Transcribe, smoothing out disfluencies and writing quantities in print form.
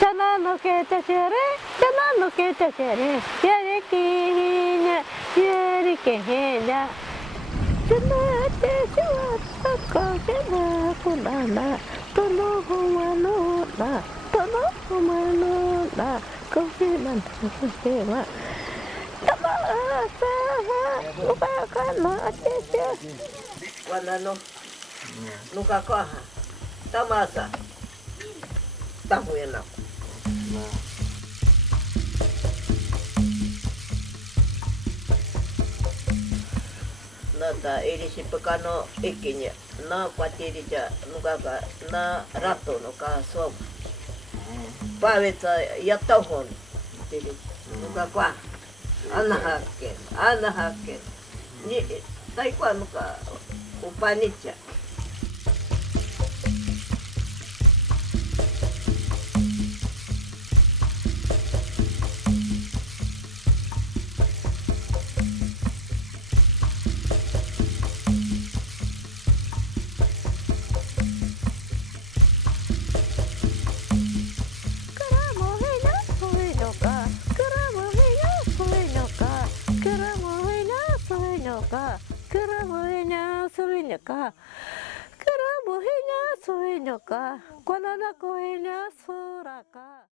Chana no que te quiere, chana no que te quiere, yare que hina, yare que hina. Chana te chuata cochena kunana, tono humano na, tono humano na, cochena cochena. Tama sa, upa kana te. Wanano, nuka koha, tamasa. Tahuyan ako. Nata irisipaka no ikinya na kwatiri ja nugaga na rato no ka so. Pavetsa yattahon tiri nuga ana hakke ni taikwa nuka upanicha. Keramuhinya sueño ka, cuando la coheña suraka.